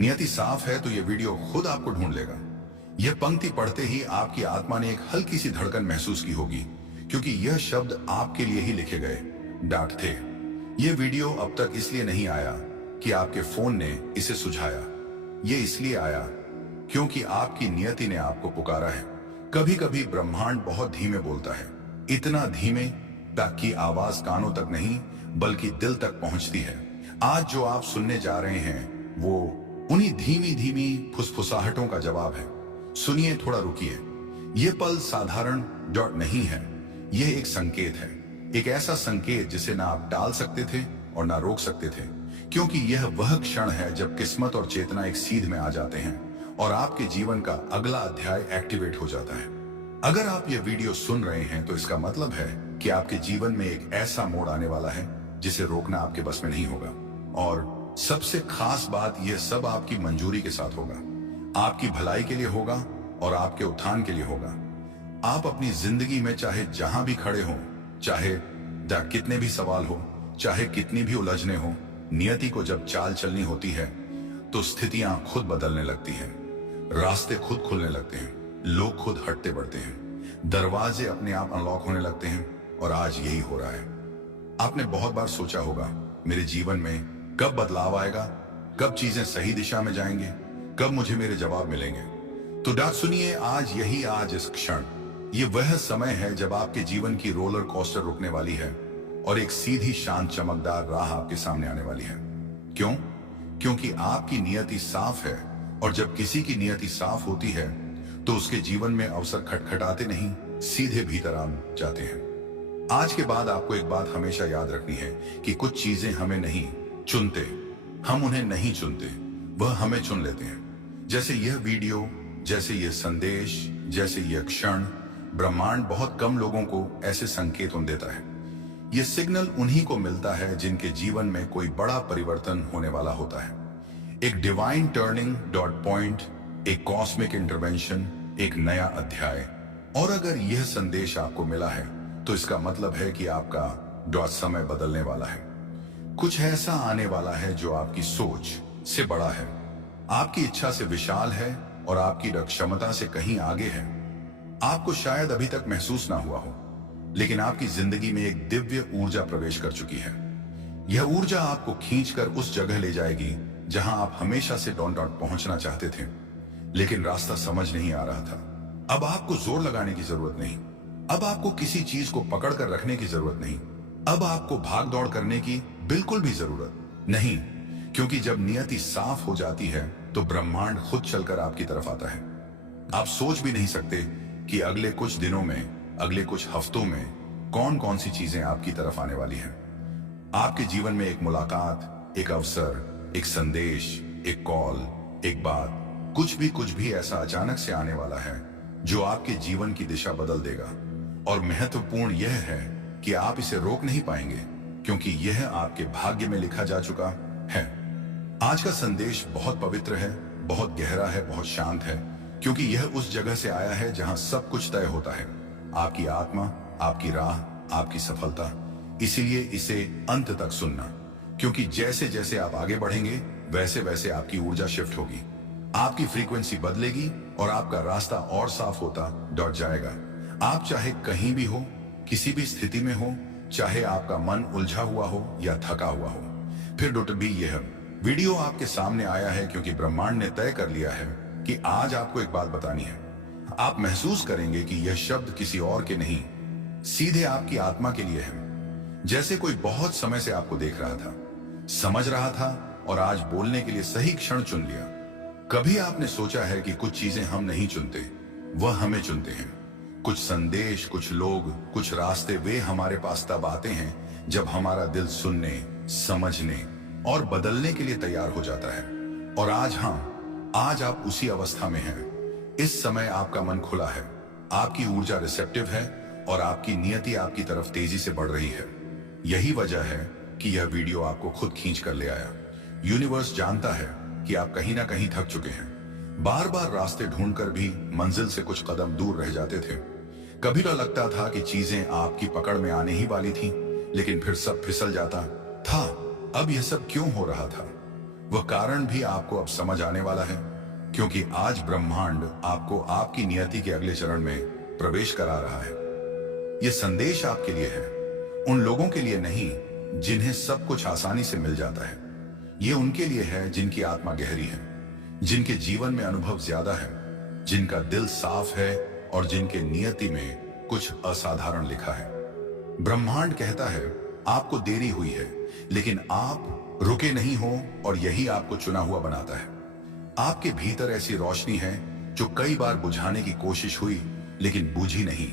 नियति साफ है तो यह वीडियो खुद आपको ढूंढ लेगा। यह पंक्ति पढ़ते ही आपकी आत्मा ने एक हल्की सी धड़कन महसूस की होगी, क्योंकि यह शब्द आपके लिए ही लिखे गए डाक थे। यह वीडियो अब तक इसलिए नहीं आया कि आपके फोन ने इसे सुझाया। यह इसलिए आया क्योंकि आपकी नियति ने आपको पुकारा है। कभी कभी ब्रह्मांड बहुत धीमे बोलता है, इतना धीमे ताकि आवाज कानों तक नहीं बल्कि दिल तक पहुंचती है। आज जो आप सुनने जा रहे हैं वो उन्हीं धीमी धीमी फुसफुसाहटों का जवाब है। सुनिए, थोड़ा रुकिए। यह पल साधारण डॉट नहीं है, यह एक संकेत है। एक ऐसा संकेत जिसे ना आप टाल सकते थे और ना रोक सकते थे, क्योंकि यह वह क्षण है जब किस्मत और चेतना एक सीध में आ जाते हैं और आपके जीवन का अगला अध्याय एक्टिवेट हो जाता है। अगर आप यह वीडियो सुन रहे हैं तो इसका मतलब है कि आपके जीवन में एक ऐसा मोड़ आने वाला है जिसे रोकना आपके बस में नहीं होगा। और सबसे खास बात, यह सब आपकी मंजूरी के साथ होगा, आपकी भलाई के लिए होगा और आपके उत्थान के लिए होगा। आप अपनी जिंदगी में चाहे जहां भी खड़े हो, चाहे कितने भी सवाल हो, चाहे कितनी भी उलझने हो, नियति को जब चाल चलनी होती है तो स्थितियां खुद बदलने लगती हैं, रास्ते खुद खुलने लगते हैं, लोग खुद हटते बढ़ते हैं, दरवाजे अपने आप अनलॉक होने लगते हैं। और आज यही हो रहा है। आपने बहुत बार सोचा होगा, मेरे जीवन में कब बदलाव आएगा, कब चीजें सही दिशा में जाएंगे, कब मुझे मेरे जवाब मिलेंगे। तो डाक सुनिए, आज इस क्षण ये वह समय है जब आपके जीवन की रोलर कोस्टर रुकने वाली है और एक सीधी शांत चमकदार राह आपके सामने आने वाली है। क्यों? क्योंकि आपकी नियति साफ है, और जब किसी की नियति साफ होती है तो उसके जीवन में अवसर खटखटाते नहीं, सीधे भीतर आ जाते हैं। आज के बाद आपको एक बात हमेशा याद रखनी है कि कुछ चीजें हमें नहीं चुनते, हम उन्हें नहीं चुनते, वह हमें चुन लेते हैं। जैसे यह वीडियो, जैसे यह संदेश, जैसे यह क्षण, ब्रह्मांड बहुत कम लोगों को ऐसे संकेत देता है। यह सिग्नल उन्हीं को मिलता है जिनके जीवन में कोई बड़ा परिवर्तन होने वाला होता है। एक डिवाइन टर्निंग डॉट पॉइंट, एक कॉस्मिक इंटरवेंशन, एक नया अध्याय। और अगर यह संदेश आपको मिला है तो इसका मतलब है कि आपका डॉट समय बदलने वाला है। कुछ ऐसा आने वाला है जो आपकी सोच से बड़ा है, आपकी इच्छा से विशाल है और आपकी क्षमता से कहीं आगे है। आपको शायद अभी तक महसूस ना हुआ हो, लेकिन आपकी जिंदगी में एक दिव्य ऊर्जा प्रवेश कर चुकी है। यह ऊर्जा आपको खींचकर उस जगह ले जाएगी जहां आप हमेशा से डॉट पहुंचना चाहते थे, लेकिन रास्ता समझ नहीं आ रहा था। अब आपको जोर लगाने की जरूरत नहीं, अब आपको किसी चीज को पकड़ कर रखने की जरूरत नहीं, अब आपको भाग दौड़ करने की बिल्कुल भी जरूरत नहीं, क्योंकि जब नियति साफ हो जाती है तो ब्रह्मांड खुद चलकर आपकी तरफ आता है। आप सोच भी नहीं सकते कि अगले कुछ दिनों में, अगले कुछ हफ्तों में कौन कौन सी चीजें आपकी तरफ आने वाली हैं। आपके जीवन में एक मुलाकात, एक अवसर, एक संदेश, एक कॉल, एक बात, कुछ भी ऐसा अचानक से आने वाला है जो आपके जीवन की दिशा बदल देगा। और महत्वपूर्ण यह है कि आप इसे रोक नहीं पाएंगे, क्योंकि यह आपके भाग्य में लिखा जा चुका है। आज का संदेश बहुत पवित्र है, बहुत गहरा है, बहुत शांत है, क्योंकि यह उस जगह से आया है जहां सब कुछ तय होता है, आपकी आत्मा, आपकी राह, आपकी सफलता। इसीलिए इसे अंत तक सुनना, क्योंकि जैसे जैसे आप आगे बढ़ेंगे वैसे वैसे आपकी ऊर्जा शिफ्ट होगी, आपकी फ्रीक्वेंसी बदलेगी और आपका रास्ता और साफ होता डॉट जाएगा। आप चाहे कहीं भी हो, किसी भी स्थिति में हो, चाहे आपका मन उलझा हुआ हो या थका हुआ हो, फिर डॉट भी यह वीडियो आपके सामने आया है क्योंकि ब्रह्मांड ने तय कर लिया है कि आज आपको एक बात बतानी है। आप महसूस करेंगे कि यह शब्द किसी और के नहीं, सीधे आपकी आत्मा के लिए है। जैसे कोई बहुत समय से आपको देख रहा था, समझ रहा था और आज बोलने के लिए सही क्षण चुन लिया। कभी आपने सोचा है कि कुछ चीजें हम नहीं चुनते, वह हमें चुनते हैं। कुछ संदेश, कुछ लोग, कुछ रास्ते, वे हमारे पास तब आते हैं जब हमारा दिल सुनने, समझने और बदलने के लिए तैयार हो जाता है। और आज आप उसी अवस्था में हैं। इस समय आपका मन खुला है, आपकी ऊर्जा रिसेप्टिव है और आपकी नियति आपकी तरफ तेजी से बढ़ रही है। यही वजह है कि यह वीडियो आपको खुद खींच कर ले आया। यूनिवर्स जानता है कि आप कहीं ना कहीं थक चुके हैं, बार बार रास्ते ढूंढकर भी मंजिल से कुछ कदम दूर रह जाते थे। कभी तो लगता था कि चीजें आपकी पकड़ में आने ही वाली थी, लेकिन फिर सब फिसल जाता था। अब यह सब क्यों हो रहा था? वह कारण भी आपको अब समझ आने वाला है, क्योंकि आज ब्रह्मांड आपको आपकी नियति के अगले चरण में प्रवेश करा रहा है। यह संदेश आपके लिए है, उन लोगों के लिए नहीं जिन्हें सब कुछ आसानी से मिल जाता है। ये उनके लिए है जिनकी आत्मा गहरी है, जिनके जीवन में अनुभव ज्यादा है, जिनका दिल साफ है और जिनके नियति में कुछ असाधारण लिखा है। ब्रह्मांड कहता है आपको देरी हुई है, लेकिन आप रुके नहीं हो और यही आपको चुना हुआ बनाता है। आपके भीतर ऐसी रोशनी है जो कई बार बुझाने की कोशिश हुई लेकिन बुझी नहीं,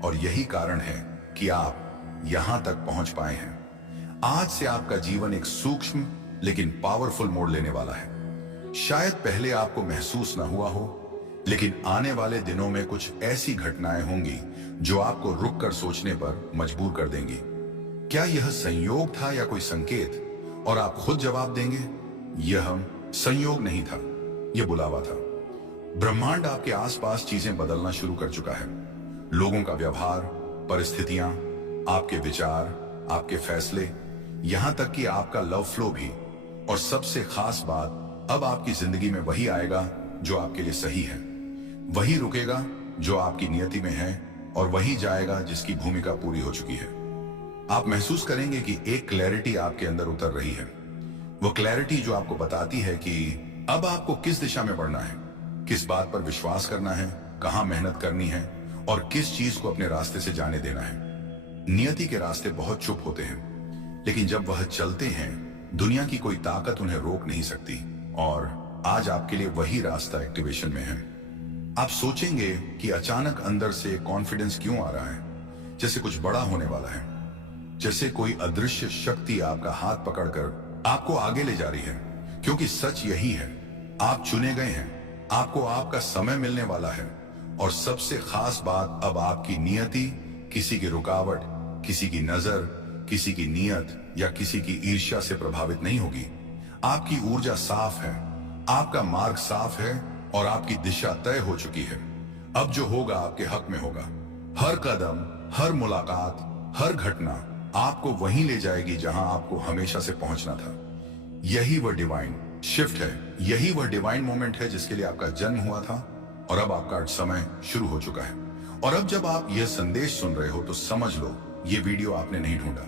और यही कारण है कि आप यहां तक पहुंच पाए हैं। आज से आपका जीवन एक सूक्ष्म लेकिन पावरफुल मोड़ लेने वाला है। शायद पहले आपको महसूस न हुआ हो, लेकिन आने वाले दिनों में कुछ ऐसी घटनाएं होंगी जो आपको रुक कर सोचने पर मजबूर कर देंगी। क्या यह संयोग था या कोई संकेत? और आप खुद जवाब देंगे, यह संयोग नहीं था, यह बुलावा था। ब्रह्मांड आपके आसपास चीजें बदलना शुरू कर चुका है। लोगों का व्यवहार, परिस्थितियां, आपके विचार, आपके फैसले, यहां तक कि आपका लव फ्लो भी। और सबसे खास बात, अब आपकी जिंदगी में वही आएगा जो आपके लिए सही है, वही रुकेगा जो आपकी नियति में है, और वही जाएगा जिसकी भूमिका पूरी हो चुकी है। आप महसूस करेंगे कि एक क्लैरिटी आपके अंदर उतर रही है। वो क्लैरिटी जो आपको बताती है कि अब आपको किस दिशा में बढ़ना है, किस बात पर विश्वास करना है, कहां मेहनत करनी है और किस चीज को अपने रास्ते से जाने देना है। नियति के रास्ते बहुत चुप होते हैं, लेकिन जब वह चलते हैं, दुनिया की कोई ताकत उन्हें रोक नहीं सकती। और आज आपके लिए वही रास्ता एक्टिवेशन में है। आप सोचेंगे कि अचानक अंदर से कॉन्फिडेंस क्यों आ रहा है, जैसे कुछ बड़ा होने वाला है, जैसे कोई अदृश्य शक्ति आपका हाथ पकड़कर आपको आगे ले जा रही है। क्योंकि सच यही है, आप चुने गए हैं, आपको आपका समय मिलने वाला है। और सबसे खास बात, अब आपकी नियति किसी की रुकावट, किसी की नजर, किसी की नियत या किसी की ईर्ष्या से प्रभावित नहीं होगी। आपकी ऊर्जा साफ है, आपका मार्ग साफ है और आपकी दिशा तय हो चुकी है। अब जो होगा आपके हक में होगा। हर कदम, हर मुलाकात, हर घटना आपको वहीं ले जाएगी जहां आपको हमेशा से पहुंचना था। यही वह डिवाइन शिफ्ट है, यही वह डिवाइन मोमेंट है जिसके लिए आपका जन्म हुआ था, और अब आपका समय शुरू हो चुका है। और अब जब आप यह संदेश सुन रहे हो तो समझ लो, ये वीडियो आपने नहीं ढूंढा,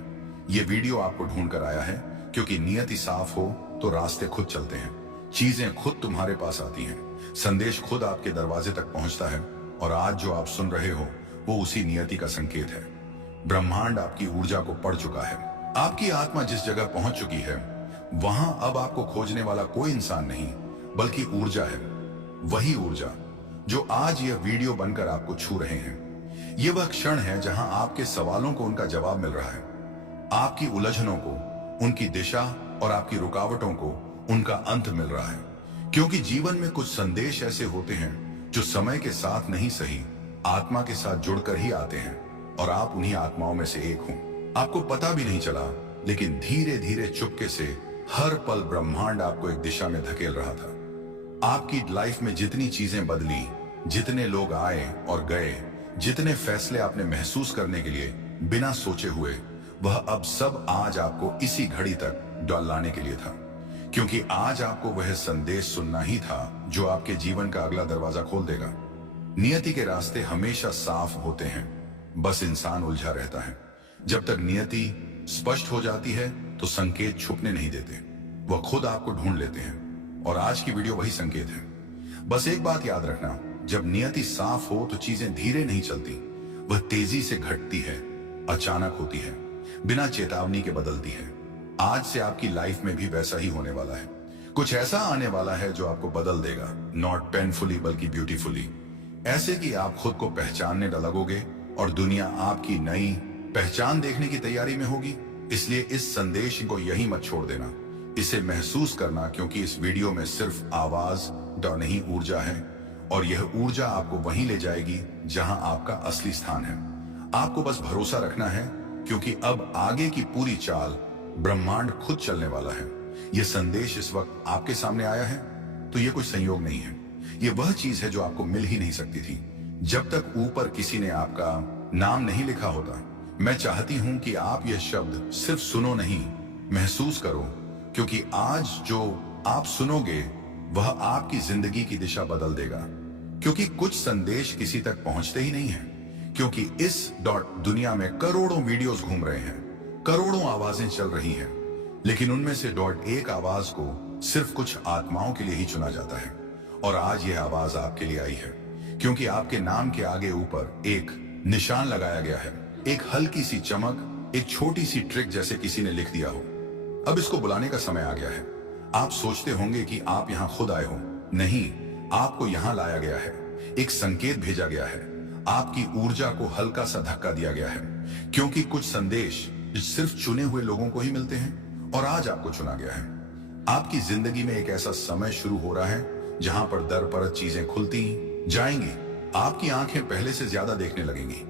ये वीडियो आपको ढूंढ कर आया है। क्योंकि नियति साफ हो तो रास्ते खुद चलते हैं, चीजें खुद तुम्हारे पास आती हैं, संदेश खुद आपके दरवाजे तक पहुंचता है। और आज जो आप सुन रहे हो वो उसी नियति का संकेत है। ब्रह्मांड आपकी ऊर्जा को पढ़ चुका है। आपकी आत्मा जिस जगह पहुंच चुकी है, वहां अब आपको खोजने वाला कोई इंसान नहीं, बल्कि ऊर्जा है। वही ऊर्जा जो आज यह वीडियो बनकर आपको छू रहे हैं। यह वह क्षण है जहां आपके सवालों को उनका जवाब मिल रहा है, आपकी उलझनों को उनकी दिशा और आपकी रुकावटों को उनका अंत मिल रहा है। क्योंकि जीवन में कुछ संदेश ऐसे होते हैं जो समय के साथ नहीं सही, आत्मा के साथ जुड़कर ही आते हैं। और आप उन्हीं आत्माओं में से एक हों। आपको पता भी नहीं चला, लेकिन धीरे धीरे चुपके से हर पल ब्रह्मांड आपको एक दिशा में धकेल रहा था। आपकी लाइफ में जितनी चीजें बदली, जितने लोग आए और गए, जितने फैसले आपने महसूस करने के लिए बिना सोचे हुए, वह अब सब आज आपको इसी घड़ी तक डाल लाने के लिए था। क्योंकि आज आपको वह संदेश सुनना ही था जो आपके जीवन का अगला दरवाजा खोल देगा। नियति के रास्ते हमेशा साफ होते हैं, बस इंसान उलझा रहता है। जब तक नियति स्पष्ट हो जाती है तो संकेत छुपने नहीं देते, वह खुद आपको ढूंढ लेते हैं। और आज की वीडियो वही संकेत है। बस एक बात याद रखना, जब नियति साफ हो तो चीजें धीरे नहीं चलती, वह तेजी से घटती है, अचानक होती है, बिना चेतावनी के बदलती है। आज से आपकी लाइफ में भी वैसा ही होने वाला है। कुछ ऐसा आने वाला है जो आपको बदल देगा, नॉट पेनफुली बल्कि ब्यूटीफुली। ऐसे कि आप खुद को पहचानने लगोगे और दुनिया आपकी नई पहचान देखने की तैयारी में होगी। इसलिए इस संदेश को यही मत छोड़ देना, इसे महसूस करना, क्योंकि इस वीडियो में सिर्फ आवाज और नहीं ऊर्जा है। और यह ऊर्जा आपको वहीं ले जाएगी जहां आपका असली स्थान है। आपको बस भरोसा रखना है, क्योंकि अब आगे की पूरी चाल ब्रह्मांड खुद चलने वाला है। यह संदेश इस वक्त आपके सामने आया है तो यह कोई संयोग नहीं है, यह वह चीज है जो आपको मिल ही नहीं सकती थी जब तक ऊपर किसी ने आपका नाम नहीं लिखा होता। मैं चाहती हूं कि आप यह शब्द सिर्फ सुनो नहीं, महसूस करो, क्योंकि आज जो आप सुनोगे वह आपकी जिंदगी की दिशा बदल देगा, क्योंकि कुछ संदेश किसी तक पहुंचते ही नहीं हैं, क्योंकि इस दुनिया में करोड़ों वीडियोस घूम रहे हैं, करोड़ों आवाजें चल रही हैं, लेकिन उनमें से एक आवाज को सिर्फ कुछ आत्माओं के लिए ही चुना जाता है। और आज यह आवाज आपके लिए आई है, क्योंकि आपके नाम के आगे ऊपर एक निशान लगाया गया है, एक हल्की सी चमक, एक छोटी सी ट्रिक जैसे किसी ने लिख दिया हो। अब इसको बुलाने का समय आ गया है। आप सोचते होंगे कि आप यहाँ खुद आए हो, नहीं, आपको यहाँ लाया गया है, एक संकेत भेजा गया है, आपकी ऊर्जा को हल्का सा धक्का दिया गया है, क्योंकि कुछ संदेश सिर्फ चुने हुए लोगों को ही मिलते हैं और आज आपको चुना गया है। आपकी जिंदगी में एक ऐसा समय शुरू हो रहा है जहां पर दर परत चीजें खुलती जाएंगी, आपकी आंखें पहले से ज्यादा देखने लगेंगी,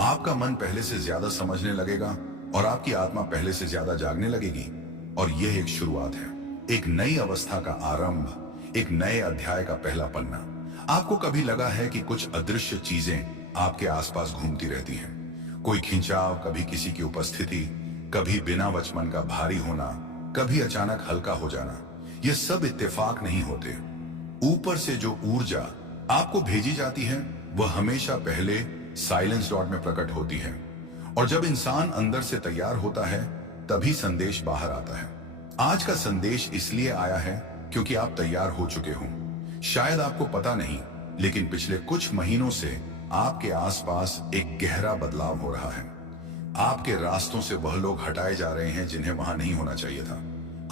आपका मन पहले से ज्यादा समझने लगेगा और आपकी आत्मा पहले से ज्यादा जागने लगेगी। और यह एक शुरुआत है, एक नई अवस्था का आरंभ, एक नए अध्याय का पहला पन्ना। आपको कभी लगा है कि कुछ अदृश्य चीजें आपके आसपास घूमती रहती हैं, कोई खिंचाव, कभी किसी की उपस्थिति, कभी बिना वचमन का भारी होना, कभी अचानक हल्का हो जाना। ये सब इत्तेफाक नहीं होते। ऊपर से जो ऊर्जा आपको भेजी जाती है वह हमेशा पहले साइलेंस डॉट में प्रकट होती है, और जब इंसान अंदर से तैयार होता है तभी संदेश बाहर आता है। आज का संदेश इसलिए आया है क्योंकि आप तैयार हो चुके हो। शायद आपको पता नहीं, लेकिन पिछले कुछ महीनों से आपके आसपास एक गहरा बदलाव हो रहा है। आपके रास्तों से वह लोग हटाए जा रहे हैं जिन्हें वहां नहीं होना चाहिए था।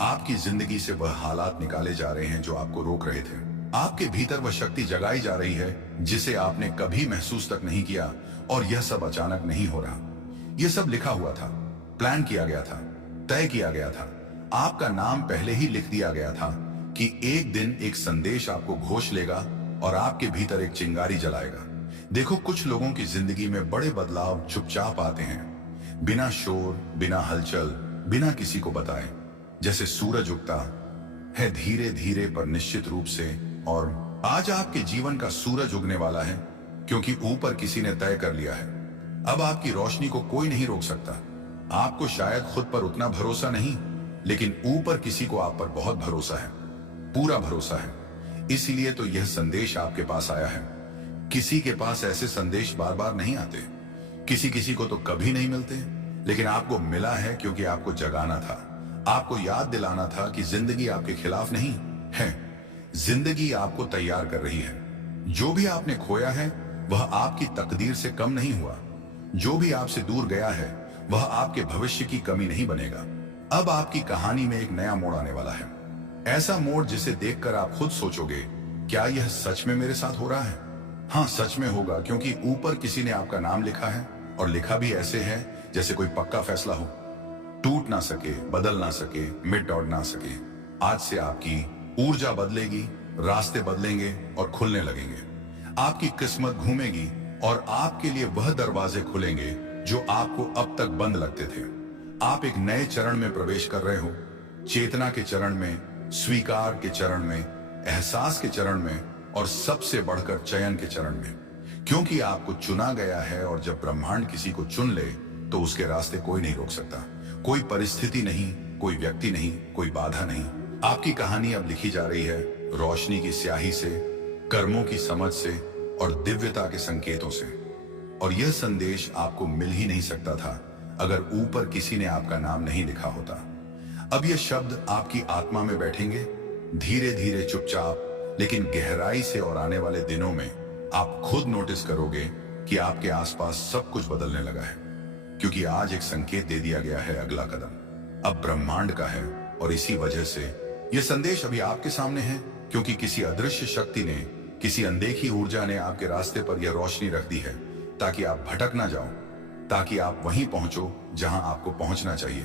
आपकी जिंदगी से वह हालात निकाले जा रहे हैं जो आपको रोक रहे थे। आपके भीतर वह शक्ति जगाई जा रही है जिसे आपने कभी महसूस तक नहीं किया, और यह सब अचानक नहीं हो रहा। यह सब लिखा हुआ था, प्लान किया गया था, तय किया गया था। आपका नाम पहले ही लिख दिया गया था कि एक दिन एक संदेश आपको घोष लेगा और आपके भीतर एक चिंगारी जलाएगा। देखो, कुछ लोगों की जिंदगी में बड़े बदलाव चुपचाप आते हैं, बिना शोर, बिना हलचल, बिना किसी को बताए। जैसे सूरज उगता है धीरे धीरे पर निश्चित रूप से। और आज आपके जीवन का सूरज उगने वाला है, क्योंकि ऊपर किसी ने तय कर लिया है। अब आपकी रोशनी को कोई नहीं रोक सकता। आपको शायद खुद पर उतना भरोसा नहीं, लेकिन ऊपर किसी को आप पर बहुत भरोसा है, पूरा भरोसा है। इसीलिए तो यह संदेश आपके पास आया है। किसी के पास ऐसे संदेश बार बार नहीं आते, किसी को तो कभी नहीं मिलते, लेकिन आपको मिला है क्योंकि आपको जगाना था। आपको याद दिलाना था कि जिंदगी आपके खिलाफ नहीं है, जिंदगी आपको तैयार कर रही है। जो भी आपने खोया है वह आपकी तकदीर से कम नहीं हुआ। जो भी आपसे दूर गया है वह आपके भविष्य की कमी नहीं बनेगा। अब आपकी कहानी में एक नया मोड़ आने वाला है, ऐसा मोड़ जिसे देखकर आप खुद सोचोगे, क्या यह सच में मेरे साथ हो रहा है? हाँ, सच में होगा, क्योंकि ऊपर किसी ने आपका नाम लिखा है, और लिखा भी ऐसे है जैसे कोई पक्का फैसला हो, टूट ना सके, बदल ना सके, मिट और ना सके। आज से आपकी ऊर्जा बदलेगी, रास्ते बदलेंगे और खुलने लगेंगे। आपकी किस्मत घूमेगी और आपके लिए वह दरवाजे खुलेंगे जो आपको अब तक बंद लगते थे। आप एक नए चरण में प्रवेश कर रहे हो, चेतना के चरण में, स्वीकार के चरण में, एहसास के चरण में, और सबसे बढ़कर चयन के चरण में। क्योंकि आपको चुना गया है, और जब ब्रह्मांड किसी को चुन ले तो उसके रास्ते कोई नहीं रोक सकता। कोई परिस्थिति नहीं, कोई व्यक्ति नहीं, कोई बाधा नहीं। आपकी कहानी अब लिखी जा रही है रोशनी की स्याही से, कर्मों की समझ से और दिव्यता के संकेतों से। और यह संदेश आपको मिल ही नहीं सकता था अगर ऊपर किसी ने आपका नाम नहीं लिखा होता। अब ये शब्द आपकी आत्मा में बैठेंगे, धीरे धीरे, चुपचाप, लेकिन गहराई से। और आने वाले दिनों में आप खुद नोटिस करोगे कि आपके आसपास सब कुछ बदलने लगा है, क्योंकि आज एक संकेत दे दिया गया है। अगला कदम अब ब्रह्मांड का है, और इसी वजह से यह संदेश अभी आपके सामने है, क्योंकि किसी अदृश्य शक्ति ने, किसी अनदेखी ऊर्जा ने आपके रास्ते पर यह रोशनी रख दी है, ताकि आप भटक ना जाओ, ताकि आप वहीं पहुंचो जहां आपको पहुंचना चाहिए।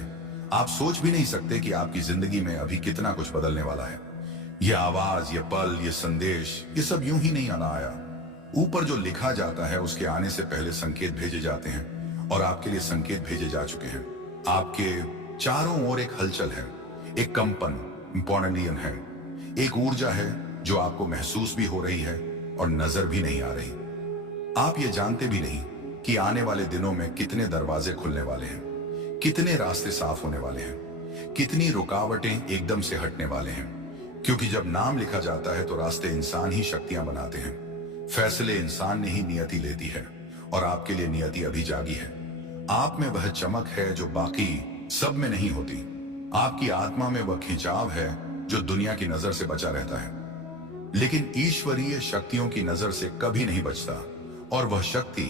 आप सोच भी नहीं सकते कि आपकी जिंदगी में अभी कितना कुछ बदलने वाला है। यह आवाज, यह पल, यह संदेश, ये सब यूं ही नहीं आया। ऊपर जो लिखा जाता है उसके आने से पहले संकेत भेजे जाते हैं, और आपके लिए संकेत भेजे जा चुके हैं। आपके चारों ओर एक हलचल है, एक कंपन, इंपॉर्टेंट है, एक ऊर्जा है जो आपको महसूस भी हो रही है और नजर भी नहीं आ रही। आप ये जानते भी नहीं कि आने वाले दिनों में कितने दरवाजे खुलने वाले हैं, कितने रास्ते साफ होने वाले हैं, कितनी रुकावटें एकदम से हटने वाले हैं। क्योंकि जब नाम लिखा जाता है तो रास्ते इंसान ही शक्तियां बनाते हैं, फैसले इंसान ने ही नियति लेती है, और आपके लिए नियति अभी जागी है। आप में वह चमक है जो बाकी सब में नहीं होती। आपकी आत्मा में वह खिंचाव है जो दुनिया की नजर से बचा रहता है, लेकिन ईश्वरीय शक्तियों की नजर से कभी नहीं बचता। और वह शक्ति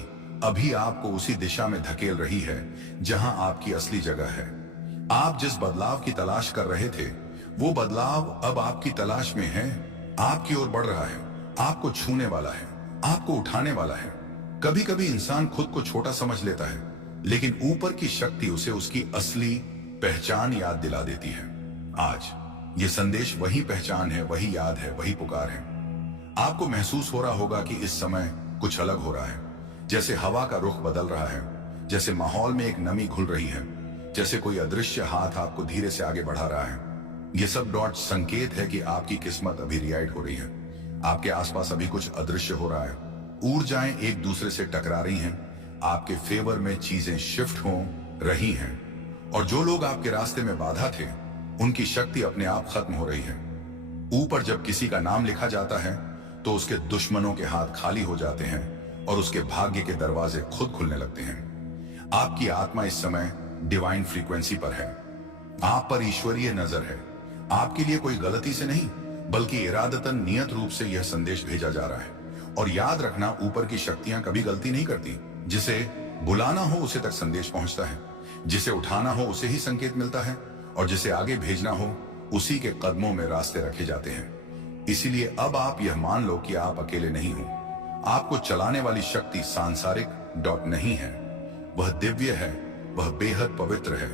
अभी आपको उसी दिशा में धकेल रही है जहां आपकी असली जगह है। आप जिस बदलाव की तलाश कर रहे थे, वो बदलाव अब आपकी तलाश में है, आपकी ओर बढ़ रहा है, आपको छूने वाला है, आपको उठाने वाला है। कभी कभी इंसान खुद को छोटा समझ लेता है, लेकिन ऊपर की शक्ति उसे उसकी असली पहचान याद दिला देती है। आज ये संदेश वही पहचान है, वही याद है, वही पुकार है। आपको महसूस हो रहा होगा कि इस समय कुछ अलग हो रहा है, जैसे हवा का रुख बदल रहा है, जैसे माहौल में एक नमी घुल रही है, जैसे कोई अदृश्य हाथ आपको धीरे से आगे बढ़ा रहा है। ये सब डॉट संकेत है कि आपकी किस्मत अभी रियाइट हो रही है। आपके आसपास अभी कुछ अदृश्य हो रहा है, ऊर्जाएं एक दूसरे से टकरा रही हैं, आपके फेवर में चीजें शिफ्ट हो रही हैं, और जो लोग आपके रास्ते में बाधा थे, उनकी शक्ति अपने आप खत्म हो रही है। ऊपर जब किसी का नाम लिखा जाता है तो उसके दुश्मनों के हाथ खाली हो जाते हैं और उसके भाग्य के दरवाजे खुद खुलने लगते हैं। आपकी आत्मा इस समय डिवाइन फ्रीक्वेंसी पर है, आप पर ईश्वरीय नजर है। आपके लिए कोई गलती से नहीं, बल्कि इरादतन नियत रूप से यह संदेश भेजा जा रहा है। और याद रखना, ऊपर की शक्तियां कभी गलती नहीं करती। जिसे बुलाना हो उसे तक संदेश पहुंचता है, जिसे उठाना हो उसे ही संकेत मिलता है, और जिसे आगे भेजना हो उसी के कदमों में रास्ते रखे जाते हैं। इसीलिए अब आप यह मान लो कि आप अकेले नहीं हो। आपको चलाने वाली शक्ति सांसारिक डॉट नहीं है, वह दिव्य है, वह बेहद पवित्र है,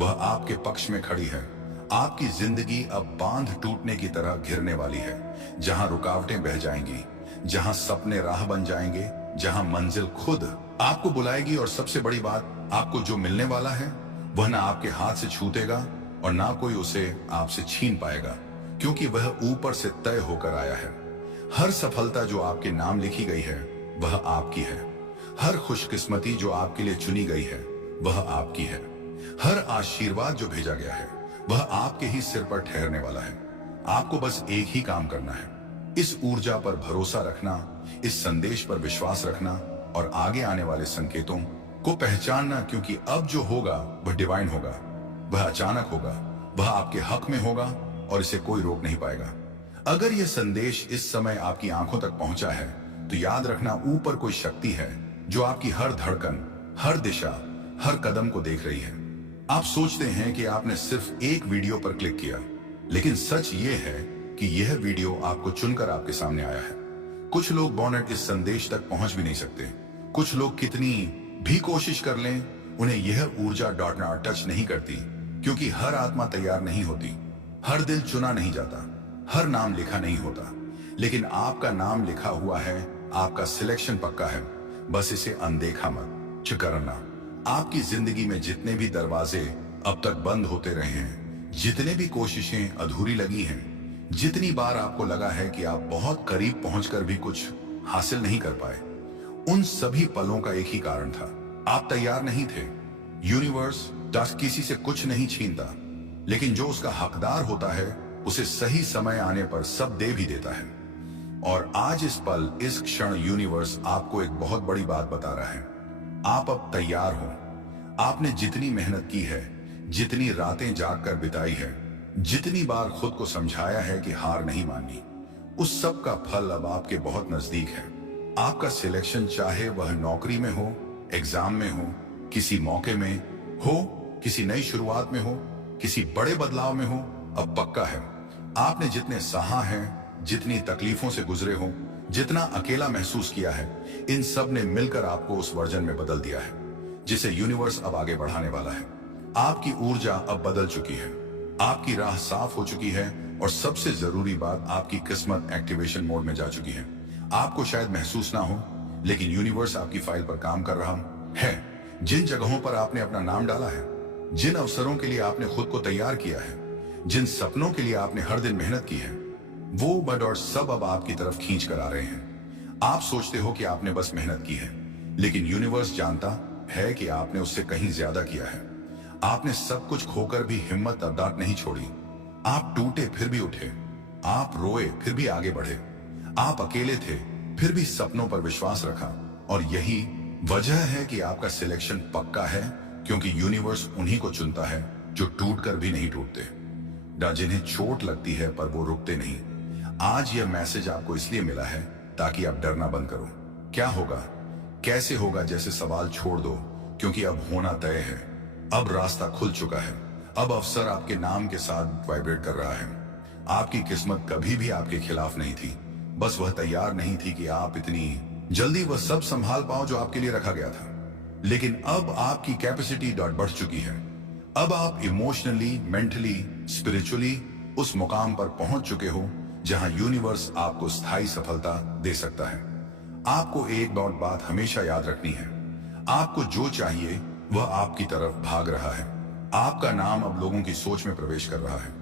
वह आपके पक्ष में खड़ी है। आपकी जिंदगी अब बांध टूटने की तरह घिरने वाली है, जहां रुकावटें बह जाएंगी, जहां सपने राह बन जाएंगे, जहां मंजिल खुद आपको बुलाएगी। और सबसे बड़ी बात, आपको जो मिलने वाला है वह ना आपके हाथ से छूटेगा और ना कोई उसे आपसे छीन पाएगा, क्योंकि वह ऊपर से तय होकर आया है। हर सफलता जो आपके नाम लिखी गई है वह आपकी है। हर खुशकिस्मती जो आपके लिए चुनी गई है वह आपकी है। हर आशीर्वाद जो भेजा गया है वह आपके ही सिर पर ठहरने वाला है। आपको बस एक ही काम करना है, इस ऊर्जा पर भरोसा रखना, इस संदेश पर विश्वास रखना और आगे आने वाले संकेतों को पहचानना, क्योंकि अब जो होगा वह डिवाइन होगा, वह अचानक होगा, वह आपके हक में होगा और इसे कोई रोक नहीं पाएगा। अगर यह संदेश इस समय आपकी आंखों तक पहुंचा है तो याद रखना, ऊपर कोई शक्ति है जो आपकी हर धड़कन, हर दिशा, हर कदम को देख रही है। आप सोचते हैं कि आपने सिर्फ एक वीडियो पर क्लिक किया, लेकिन सच ये है कि यह वीडियो आपको चुनकर आपके सामने आया है। कुछ लोग बॉनेट इस संदेश तक पहुंच भी नहीं सकते। कुछ लोग कितनी भी कोशिश कर लें, उन्हें यह ऊर्जा डॉटना टच नहीं करती, क्योंकि हर आत्मा तैयार नहीं होती, हर दिल चुना नहीं जाता, हर नाम लिखा नहीं होता। लेकिन आपका नाम लिखा हुआ है, आपका सिलेक्शन पक्का है। बस इसे अनदेखा मत करना। आपकी जिंदगी में जितने भी दरवाजे अब तक बंद होते रहे हैं, जितने भी कोशिशें अधूरी लगी हैं, जितनी बार आपको लगा है कि आप बहुत करीब पहुंचकर भी कुछ हासिल नहीं कर पाए, उन सभी पलों का एक ही कारण था, आप तैयार नहीं थे। यूनिवर्स किसी से कुछ नहीं छीनता, लेकिन जो उसका हकदार होता है उसे सही समय आने पर सब दे भी देता है। और आज इस पल, इस क्षण यूनिवर्स आपको एक बहुत बड़ी बात बता रहा है। आप अब तैयार हो। आपने जितनी मेहनत की है, जितनी रातें जागकर बिताई है, जितनी बार खुद को समझाया है कि हार नहीं माननी, उस सब का फल अब आपके बहुत नजदीक है। आपका सिलेक्शन, चाहे वह नौकरी में हो, एग्जाम में हो, किसी मौके में हो, किसी नई शुरुआत में हो, किसी बड़े बदलाव में हो, अब पक्का है। आपने जितने सहा है, जितनी तकलीफों से गुजरे हो, जितना अकेला महसूस किया है, इन सब ने मिलकर आपको उस वर्जन में बदल दिया है जिसे यूनिवर्स अब आगे बढ़ाने वाला है। आपकी ऊर्जा अब बदल चुकी है, आपकी राह साफ हो चुकी है, और सबसे जरूरी बात, आपकी किस्मत एक्टिवेशन मोड में जा चुकी है। आपको शायद महसूस ना हो, लेकिन यूनिवर्स आपकी फाइल पर काम कर रहा है। जिन जगहों पर आपने अपना नाम डाला है, जिन अवसरों के लिए आपने खुद को तैयार किया है, जिन सपनों के लिए आपने हर दिन मेहनत की है, वो बड और सब अब आपकी तरफ खींच कर आ रहे हैं। आप सोचते हो कि आपने बस मेहनत की है, लेकिन यूनिवर्स जानता है कि आपने उससे कहीं ज्यादा किया है। आपने सब कुछ खोकर भी हिम्मत अब डांट नहीं छोड़ी। आप टूटे फिर भी उठे, आप रोए फिर भी आगे बढ़े। आप अकेले थे फिर भी सपनों पर विश्वास रखा। और यही वजह है कि आपका सिलेक्शन पक्का है, क्योंकि यूनिवर्स उन्हीं को चुनता है जो टूटकर भी नहीं टूटते, जिन्हें चोट लगती है पर वो रुकते नहीं। आज यह मैसेज आपको इसलिए मिला है ताकि आप डरना बंद करो। क्या होगा, कैसे होगा जैसे सवाल छोड़ दो, क्योंकि अब होना तय है। अब रास्ता खुल चुका है। अब अवसर आपके नाम के साथ वाइब्रेट कर रहा है। आपकी किस्मत कभी भी आपके खिलाफ नहीं थी, बस वह तैयार नहीं थी कि आप इतनी जल्दी वह सब संभाल पाओ जो आपके लिए रखा गया था। लेकिन अब आपकी कैपेसिटी बढ़ चुकी है। अब आप इमोशनली, मेंटली, स्पिरिचुअली उस मुकाम पर पहुंच चुके हो जहां यूनिवर्स आपको स्थायी सफलता दे सकता है। आपको एक बात हमेशा याद रखनी है, आपको जो चाहिए वह आपकी तरफ भाग रहा है। आपका नाम अब लोगों की सोच में प्रवेश कर रहा है।